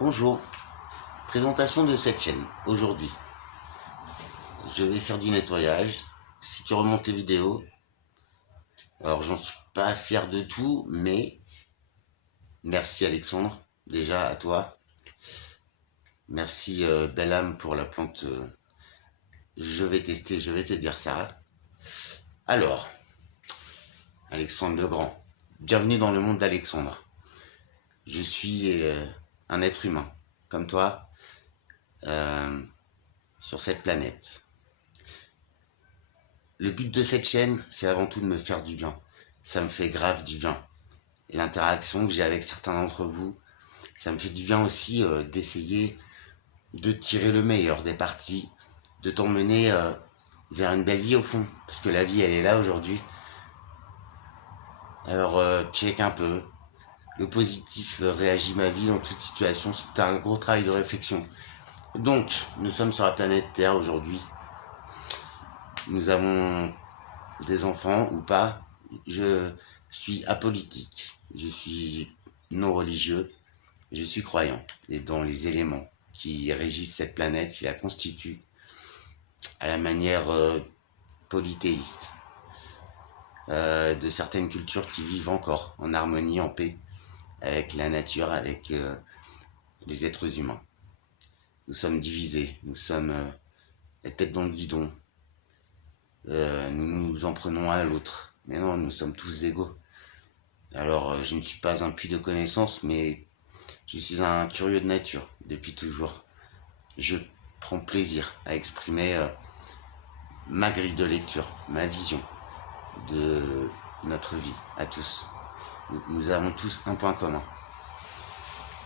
Bonjour, présentation de cette chaîne. Aujourd'hui, je vais faire du nettoyage. Si tu remontes les vidéos, alors j'en suis pas fier de tout, mais merci Alexandre, déjà à toi. Merci Belle Âme pour la plante. Je vais tester, je vais te dire ça. Alors, Alexandre Legrand, bienvenue dans le monde d'Alexandre. Je suis un être humain, comme toi, sur cette planète. Le but de cette chaîne, c'est avant tout de me faire du bien. Ça me fait grave du bien. Et l'interaction que j'ai avec certains d'entre vous, ça me fait du bien aussi d'essayer de tirer le meilleur des parties, de t'emmener vers une belle vie au fond. Parce que la vie, elle est là aujourd'hui. Alors, check un peu. Le positif réagit ma vie dans toute situation. C'est un gros travail de réflexion. Donc, nous sommes sur la planète Terre aujourd'hui. Nous avons des enfants ou pas. Je suis apolitique. Je suis non religieux. Je suis croyant. Et dans les éléments qui régissent cette planète, qui la constituent, à la manière polythéiste, de certaines cultures qui vivent encore en harmonie, en paix, avec la nature, avec les êtres humains. Nous sommes divisés, nous sommes la tête dans le guidon, nous nous en prenons à l'autre. Mais non, nous sommes tous égaux. Alors, je ne suis pas un puits de connaissances, mais je suis un curieux de nature, depuis toujours. Je prends plaisir à exprimer ma grille de lecture, ma vision de notre vie à tous. Nous avons tous un point commun.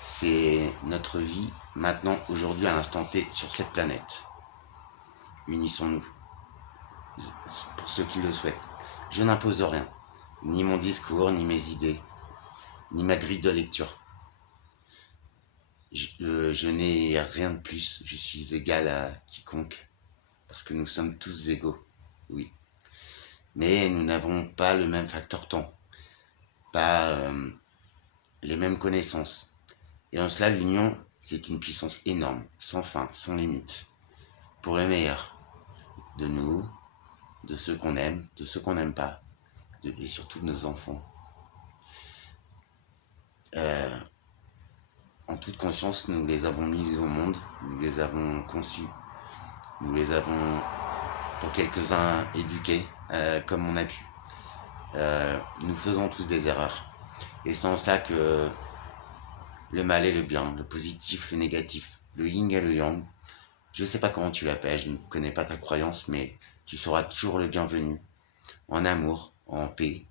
C'est notre vie maintenant, aujourd'hui, à l'instant T, sur cette planète. Unissons-nous, pour ceux qui le souhaitent. Je n'impose rien, ni mon discours, ni mes idées, ni ma grille de lecture. Je n'ai rien de plus, je suis égal à quiconque, parce que nous sommes tous égaux, oui. Mais nous n'avons pas le même facteur temps, pas les mêmes connaissances. Et en cela, l'union, c'est une puissance énorme, sans fin, sans limite, pour le meilleur de nous, de ceux qu'on aime, de ceux qu'on n'aime pas, et surtout de nos enfants. En toute conscience, nous les avons mis au monde, nous les avons conçus, nous les avons, pour quelques-uns, éduqués comme on a pu. Nous faisons tous des erreurs. Et c'est en ça que le mal et le bien, le positif, le négatif, le yin et le yang, je ne sais pas comment tu l'appelles, je ne connais pas ta croyance, mais tu seras toujours le bienvenu, en amour, en paix,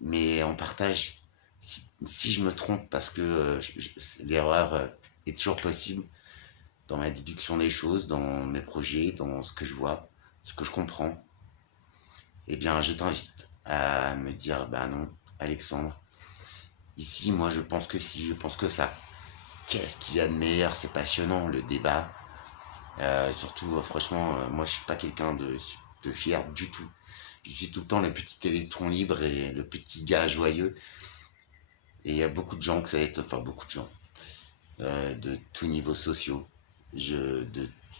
mais en partage. Si je me trompe, parce que l'erreur est toujours possible dans ma déduction des choses, dans mes projets, dans ce que je vois, ce que je comprends, eh bien je t'invite à me dire, bah non, Alexandre, ici moi je pense que si, je pense que ça. Qu'est-ce qu'il y a de meilleur? C'est passionnant, le débat. Surtout, franchement, moi je suis pas quelqu'un de fier du tout. Je suis tout le temps le petit électron libre et le petit gars joyeux. Et il y a beaucoup de gens que ça va être, enfin beaucoup de gens, de tous niveaux sociaux, de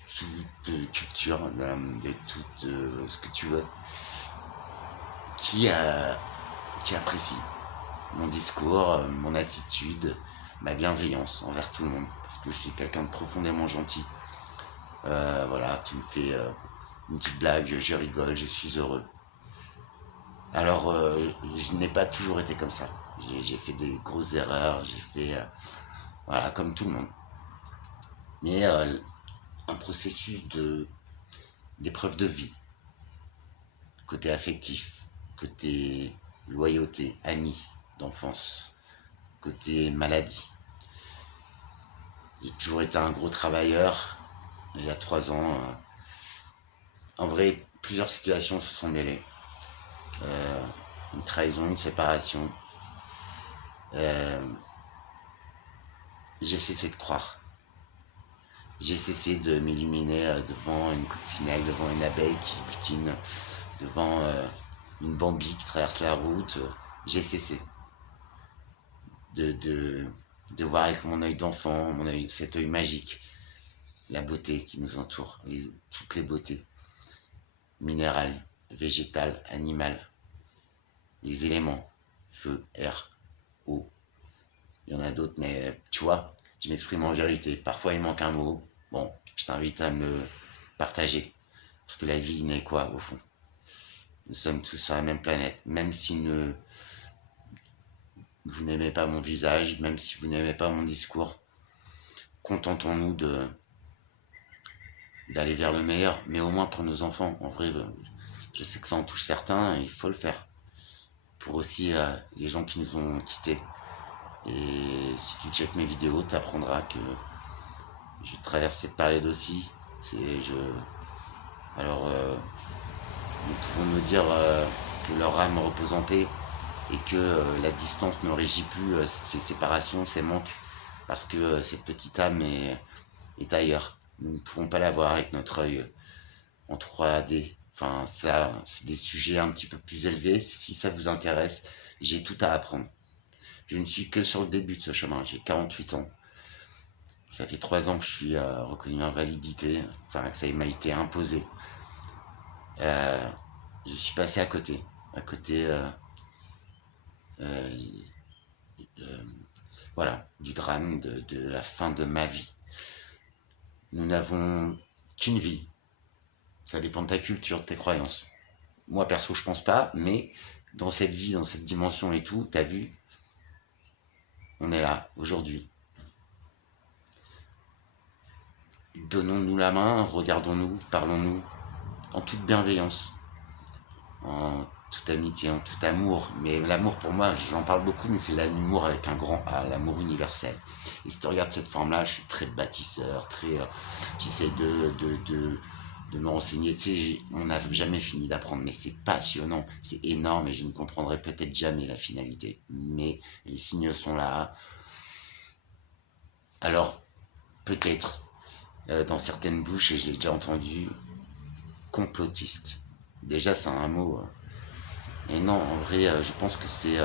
toute culture, de tout ce que tu veux, qui apprécie mon discours, mon attitude, ma bienveillance envers tout le monde, parce que je suis quelqu'un de profondément gentil. Voilà, tu me fais une petite blague, je rigole, je suis heureux. Alors, je n'ai pas toujours été comme ça. J'ai fait des grosses erreurs, j'ai fait, voilà, comme tout le monde. Mais un processus d'épreuve de vie, côté affectif, côté loyauté, amis d'enfance, côté maladie. J'ai toujours été un gros travailleur. Il y a 3 ans, en vrai, plusieurs situations se sont mêlées. Une trahison, une séparation. J'ai cessé de croire. J'ai cessé de m'illuminer devant une coccinelle, devant une abeille qui butine, devant une bambi qui traverse la route. J'ai cessé de de voir avec mon œil d'enfant, cet œil magique, la beauté qui nous entoure, toutes les beautés, minérales, végétales, animales, les éléments, feu, air, eau. Il y en a d'autres, mais tu vois, je m'exprime en vérité. Parfois, il manque un mot. Bon, je t'invite à me le partager. Parce que la vie n'est quoi, au fond? Nous sommes tous sur la même planète. Même si vous n'aimez pas mon visage, même si vous n'aimez pas mon discours, contentons-nous d'aller vers le meilleur. Mais au moins pour nos enfants. En vrai, je sais que ça en touche certains, il faut le faire. Pour aussi les gens qui nous ont quittés. Et si tu checkes mes vidéos, tu apprendras que je traverse cette période aussi. Alors, nous pouvons me dire que leur âme repose en paix et que la distance ne régit plus ces séparations, ces manques, parce que cette petite âme est ailleurs. Nous ne pouvons pas la voir avec notre œil en 3D. Enfin, ça, c'est des sujets un petit peu plus élevés. Si ça vous intéresse, j'ai tout à apprendre. Je ne suis que sur le début de ce chemin. J'ai 48 ans. Ça fait 3 ans que je suis reconnu invalidité, enfin que ça m'a été imposé. Je suis passé à côté euh, euh, voilà, du drame, de la fin de ma vie. Nous n'avons qu'une vie. Ça dépend de ta culture, de tes croyances. Moi perso, je pense pas, mais dans cette vie, dans cette dimension et tout, t'as vu, on est là aujourd'hui. Donnons-nous la main, regardons-nous, parlons-nous en toute bienveillance, en toute amitié, en tout amour. Mais l'amour, pour moi, j'en parle beaucoup, mais c'est l'amour avec un grand A, l'amour universel. Et si tu regardes cette forme-là, je suis très bâtisseur, j'essaie de me renseigner. Tu sais, on n'a jamais fini d'apprendre, mais c'est passionnant, c'est énorme, et je ne comprendrai peut-être jamais la finalité. Mais les signes sont là. Alors, peut-être, dans certaines bouches, et j'ai déjà entendu, complotiste. Déjà, c'est un mot. Et non, en vrai, je pense que c'est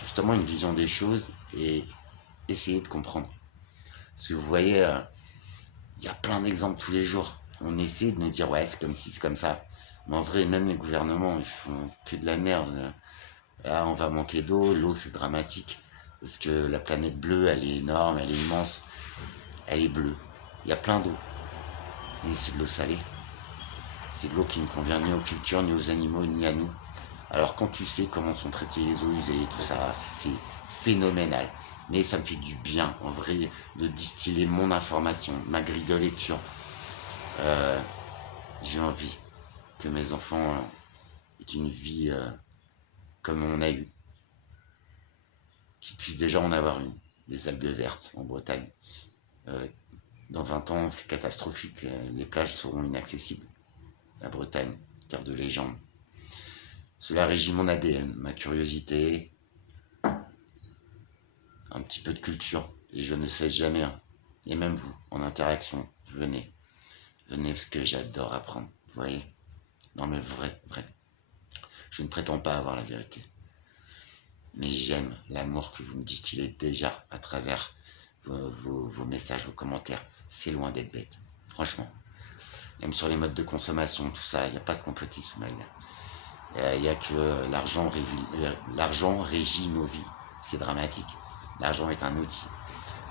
justement une vision des choses et essayer de comprendre. Parce que vous voyez, il y a plein d'exemples tous les jours. On essaie de nous dire, ouais, c'est comme ci, c'est comme ça. Mais en vrai, même les gouvernements, ils font que de la merde. Là, on va manquer d'eau. L'eau, c'est dramatique. Parce que la planète bleue, elle est énorme, elle est immense. Elle est bleue. Il y a plein d'eau. Et c'est de l'eau salée. C'est de l'eau qui ne convient ni aux cultures, ni aux animaux, ni à nous. Alors quand tu sais comment sont traitées les eaux usées et tout ça, c'est phénoménal. Mais ça me fait du bien, en vrai, de distiller mon information, ma grille de lecture. J'ai envie que mes enfants aient une vie comme on a eu. Qu'ils puissent déjà en avoir une. Des algues vertes en Bretagne. Euh, dans 20 ans, c'est catastrophique. Les plages seront inaccessibles. La Bretagne, terre de légende. Cela régit mon ADN, ma curiosité, un petit peu de culture. Et je ne cesse jamais. Hein. Et même vous, en interaction, venez. Venez parce que j'adore apprendre. Vous voyez? Non mais vrai. Je ne prétends pas avoir la vérité. Mais j'aime l'amour que vous me distillez déjà à travers vos messages, vos commentaires. C'est loin d'être bête. Franchement. Même sur les modes de consommation, tout ça, il n'y a pas de complotisme. Il n'y a que l'argent régit nos vies. C'est dramatique. L'argent est un outil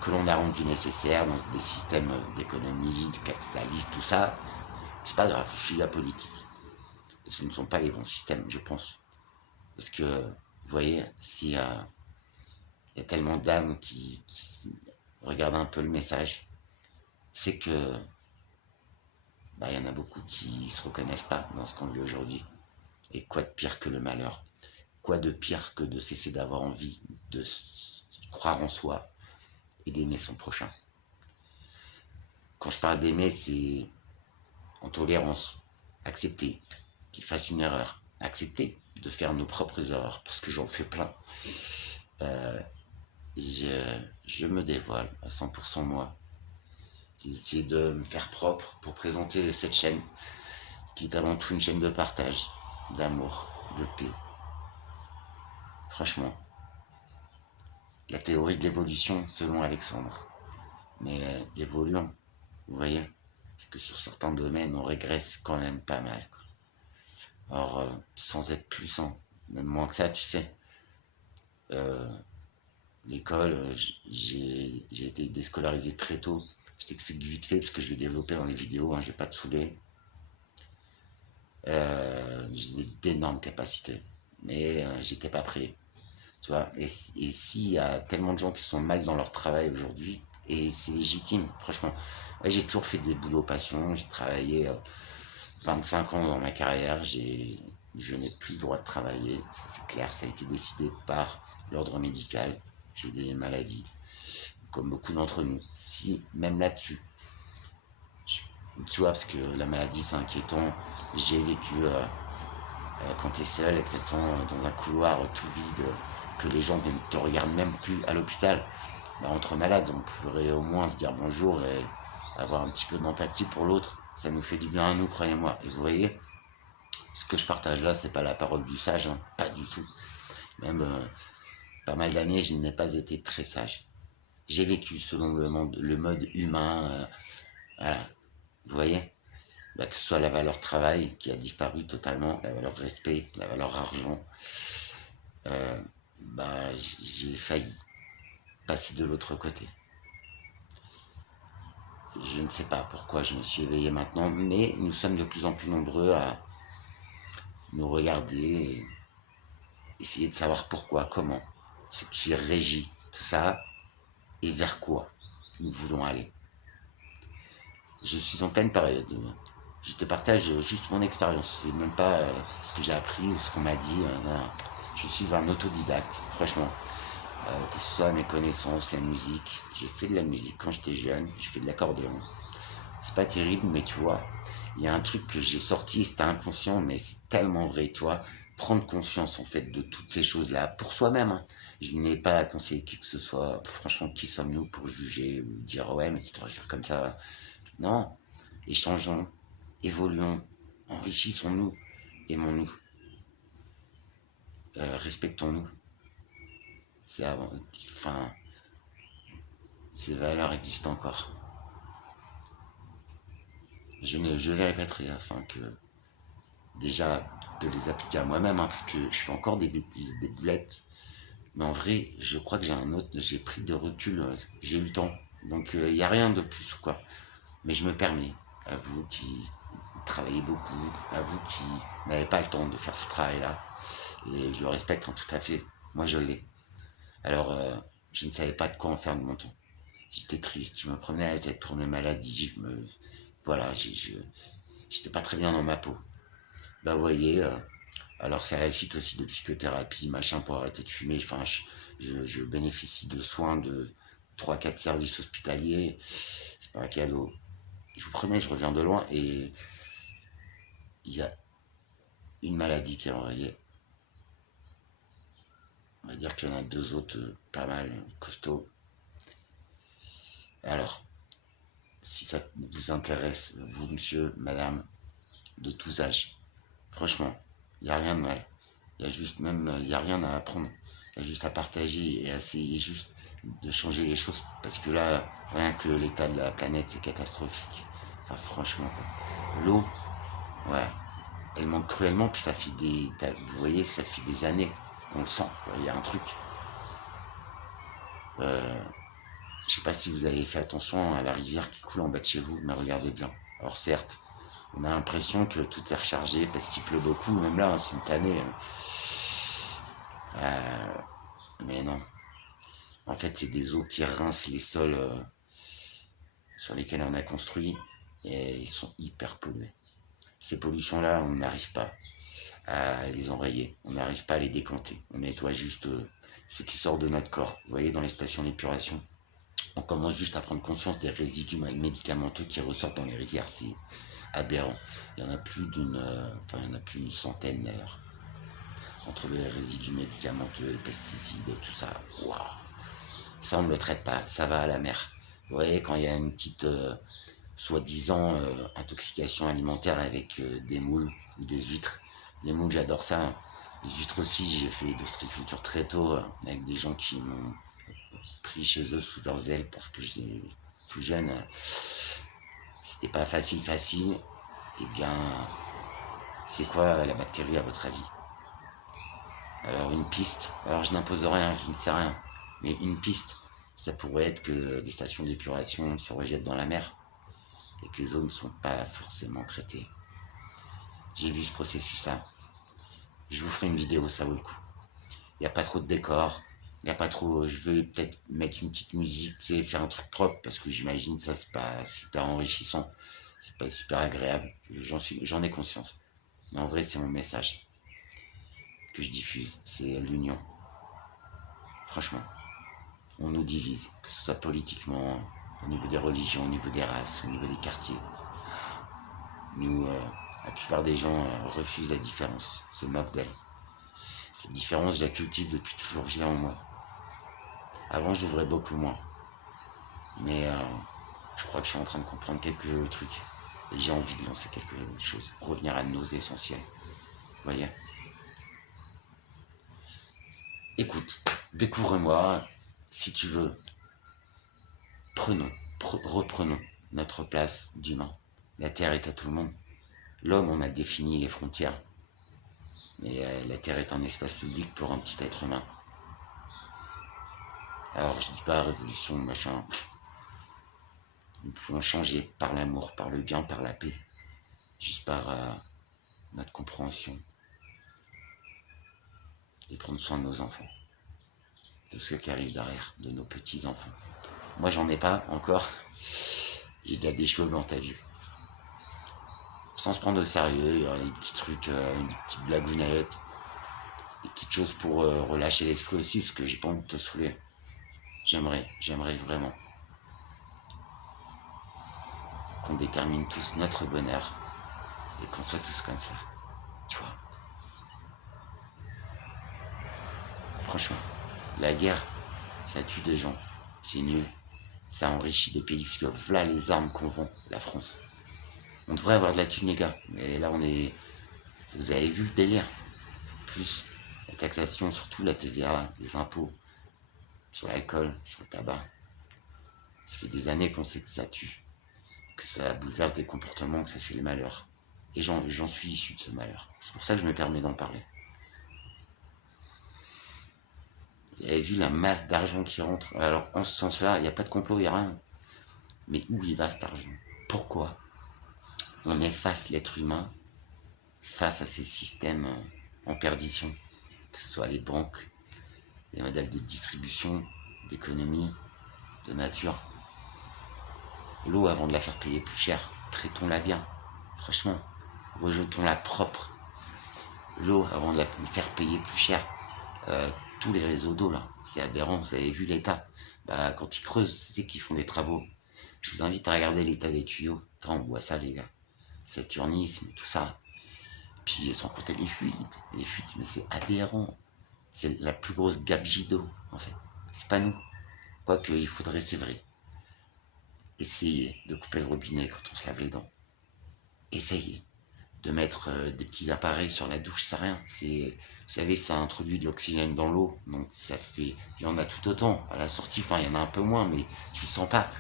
que l'on a rendu nécessaire dans des systèmes d'économie, du capitalisme, tout ça. C'est pas grave, je suis la politique. Ce ne sont pas les bons systèmes, je pense. Parce que, vous voyez, s'il y a tellement d'âmes qui regardent un peu le message, c'est que il y en a beaucoup qui se reconnaissent pas dans ce qu'on vit aujourd'hui. Et quoi de pire que le malheur? Quoi de pire que de cesser d'avoir envie de croire en soi et d'aimer son prochain? Quand je parle d'aimer, c'est en tolérance, accepter qu'il fasse une erreur, accepter de faire nos propres erreurs, parce que j'en fais plein. Je me dévoile à 100% moi. J'ai essayé de me faire propre pour présenter cette chaîne, qui est avant tout une chaîne de partage, d'amour, de paix. Franchement, la théorie de l'évolution selon Alexandre. Mais évoluons, vous voyez. Parce que sur certains domaines, on régresse quand même pas mal. Alors, sans être puissant, même moins que ça, tu sais. Euh, L'école, j'ai été déscolarisé très tôt. Je t'explique vite fait, parce que je vais développer dans les vidéos, hein, je vais pas te saouler. J'ai d'énormes capacités, mais j'étais pas prêt. Tu vois, et s'il y a tellement de gens qui sont mal dans leur travail aujourd'hui, et c'est légitime, franchement. Ouais, j'ai toujours fait des boulots passion, j'ai travaillé 25 ans dans ma carrière, je n'ai plus le droit de travailler, c'est clair, ça a été décidé par l'ordre médical, j'ai des maladies, comme beaucoup d'entre nous, si, même là-dessus, tu vois, parce que la maladie c'est inquiétant, j'ai vécu quand tu es seul et que tu es dans un couloir tout vide, que les gens ne te regardent même plus à l'hôpital. Bah, entre malades, on pourrait au moins se dire bonjour et avoir un petit peu d'empathie pour l'autre. Ça nous fait du bien à nous, croyez-moi. Et vous voyez, ce que je partage là, c'est pas la parole du sage, hein, pas du tout. Même pas mal d'années, je n'ai pas été très sage. J'ai vécu selon le mode humain. Voilà, vous voyez, bah, que ce soit la valeur travail qui a disparu totalement, la valeur respect, la valeur argent, bah, j'ai failli passer de l'autre côté. Je ne sais pas pourquoi je me suis éveillé maintenant, mais nous sommes de plus en plus nombreux à nous regarder et essayer de savoir pourquoi, comment, ce qui régit tout ça et vers quoi nous voulons aller. Je suis en pleine période. Je te partage juste mon expérience. C'est même pas ce que j'ai appris ou ce qu'on m'a dit. Non. Je suis un autodidacte, franchement. Que ce soit mes connaissances, la musique. J'ai fait de la musique quand j'étais jeune. J'ai fait de l'accordéon. C'est pas terrible, mais tu vois, il y a un truc que j'ai sorti, c'était inconscient, mais c'est tellement vrai, tu vois. Prendre conscience, en fait, de toutes ces choses-là, pour soi-même, hein. Je n'ai pas à conseiller qui que ce soit. Franchement, qui sommes-nous pour juger ou dire, ouais, mais tu devrais faire comme ça. Non, échangeons, évoluons, enrichissons-nous, aimons-nous, respectons-nous. C'est enfin, ces valeurs existent encore. Je les répéterai afin que déjà de les appliquer à moi-même, hein, parce que je fais encore des bêtises, des boulettes. Mais en vrai, je crois que j'ai pris de recul, j'ai eu le temps. Donc il n'y a rien de plus, quoi. Mais je me permets, à vous qui travaillez beaucoup, à vous qui n'avez pas le temps de faire ce travail-là, et je le respecte, hein, tout à fait. Moi, je l'ai. Alors, je ne savais pas de quoi en faire de mon temps. J'étais triste, je me prenais la tête pour mes maladies, voilà, j'étais pas très bien dans ma peau. Bah, vous voyez, alors c'est à la suite aussi de psychothérapie, machin, pour arrêter de fumer. Enfin, je bénéficie de soins de 3 4 services hospitaliers. C'est pas un cadeau. Je vous promets, je reviens de loin et il y a une maladie qui est enrayée. On va dire qu'il y en a 2 autres pas mal costauds. Alors, si ça vous intéresse, vous, monsieur, madame, de tous âges, franchement, il n'y a rien de mal. Il y a juste même, il n'y a rien à apprendre. Il y a juste à partager et à essayer juste de changer les choses. Parce que là, rien que l'état de la planète, c'est catastrophique. Enfin, franchement, quoi. L'eau, ouais, elle manque cruellement. Puis ça fait vous voyez, ça fait des années qu'on le sent, quoi. Il y a un truc. Euh, je sais pas si vous avez fait attention à la rivière qui coule en bas de chez vous, mais regardez bien. Alors certes, on a l'impression que tout est rechargé parce qu'il pleut beaucoup, même là, hein, c'est une tannée. Mais non. En fait, c'est des eaux qui rincent les sols sur lesquels on a construit et ils sont hyper pollués. Ces pollutions-là, on n'arrive pas à les enrayer, on n'arrive pas à les décanter. On nettoie juste ce qui sort de notre corps. Vous voyez, dans les stations d'épuration, on commence juste à prendre conscience des résidus médicamenteux qui ressortent dans les rivières. C'est aberrant. Il y en a plus enfin, il y en a plus d'une centaine d'ailleurs. Entre les résidus médicamenteux, les pesticides, tout ça. Waouh! Ça, on ne le traite pas, ça va à la mer. Vous voyez, quand il y a une petite, soi-disant, intoxication alimentaire avec des moules ou des huîtres. Les moules, j'adore ça. Les huîtres aussi, j'ai fait de l'ostréiculture très tôt avec des gens qui m'ont pris chez eux sous leurs ailes parce que j'étais tout jeune. C'était pas facile. Eh bien, c'est quoi la bactérie à votre avis? Alors une piste, alors je n'impose rien, je ne sais rien, mais une piste, ça pourrait être que des stations d'épuration se rejettent dans la mer et que les eaux ne sont pas forcément traitées. J'ai vu ce processus-là. Je vous ferai une vidéo, ça vaut le coup. Il n'y a pas trop de décor, il n'y a pas trop... Je veux peut-être mettre une petite musique, tu sais, faire un truc propre, parce que j'imagine ça, c'est pas super enrichissant, c'est pas super agréable, j'en ai conscience. Mais en vrai, c'est mon message que je diffuse, c'est l'union. Franchement, on nous divise, que ce soit politiquement, au niveau des religions, au niveau des races, au niveau des quartiers. Nous, la plupart des gens refusent la différence, se moquent d'elle. Cette différence, je la cultive depuis toujours, je l'ai en moi. Avant, je l'ouvrais beaucoup moins. Mais je crois que je suis en train de comprendre quelques trucs. Et j'ai envie de lancer quelque chose, revenir à nos essentiels. Vous voyez? Écoute, découvre-moi, si tu veux. Reprenons notre place d'humain. La Terre est à tout le monde. L'homme, on a défini les frontières. Mais la Terre est un espace public pour un petit être humain. Alors je dis pas révolution, machin. Nous pouvons changer par l'amour, par le bien, par la paix. Juste par notre compréhension. Et prendre soin de nos enfants. De ceux qui arrivent derrière, de nos petits-enfants. Moi j'en ai pas encore. J'ai déjà des cheveux blancs, t'as vu. Sans se prendre au sérieux, les petits trucs, des petites blagounettes. Des petites choses pour relâcher l'esprit aussi, parce que j'ai pas envie de te saouler. J'aimerais vraiment qu'on détermine tous notre bonheur et qu'on soit tous comme ça, tu vois. Franchement, la guerre, ça tue des gens, c'est nul, ça enrichit des pays, parce que voilà les armes qu'on vend, la France. On devrait avoir de la thune, les gars, mais là on est... Vous avez vu le délire? Plus la taxation, surtout la TVA, les impôts, sur l'alcool, sur le tabac. Ça fait des années qu'on sait que ça tue, que ça bouleverse des comportements, que ça fait le malheur. Et j'en suis issu de ce malheur. C'est pour ça que je me permets d'en parler. Vous avez vu la masse d'argent qui rentre? Alors, en ce sens-là, il n'y a pas de complot, il n'y a rien. Mais où il va cet argent? Pourquoi on efface l'être humain face à ces systèmes en perdition? Que ce soit les banques, les modèles de distribution, d'économie, de nature. L'eau, avant de la faire payer plus cher, traitons-la bien. Franchement, rejetons-la propre. L'eau, avant de la faire payer plus cher, tous les réseaux d'eau, là, c'est aberrant, vous avez vu l'état. Bah, quand ils creusent, c'est qu'ils font des travaux. Je vous invite à regarder l'état des tuyaux. Attends, on voit ça, les gars. Saturnisme, tout ça. Puis, sans compter les fuites, mais c'est aberrant. C'est la plus grosse gabegie d'eau, en fait. C'est pas nous. Quoique, il faudrait, c'est vrai, essayer de couper le robinet quand on se lave les dents. Essayez de mettre des petits appareils sur la douche, c'est rien. Vous savez, ça introduit de l'oxygène dans l'eau, donc ça fait... Il y en a tout autant. À la sortie, enfin, il y en a un peu moins, mais tu le sens pas.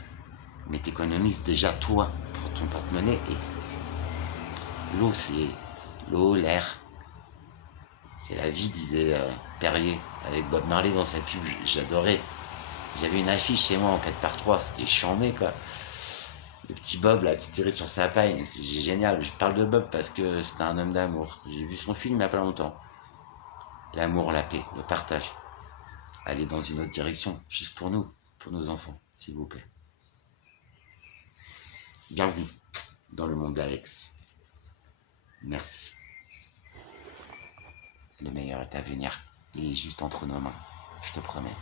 Mais t'économises déjà, toi, pour ton porte-monnaie. Et l'eau, c'est... L'eau, l'air. C'est la vie, disait Perrier, avec Bob Marley dans sa pub. J'adorais. J'avais une affiche chez moi en 4x3, c'était chambé, quoi. Le petit Bob là qui tirait sur sa paille, mais c'est génial. Je parle de Bob parce que c'était un homme d'amour. J'ai vu son film il n'y a pas longtemps. L'amour, la paix, le partage. Aller dans une autre direction, juste pour nous, pour nos enfants, s'il vous plaît. Bienvenue dans le monde d'Alex. Merci. Le meilleur est à venir. Il est juste entre nos mains, je te promets.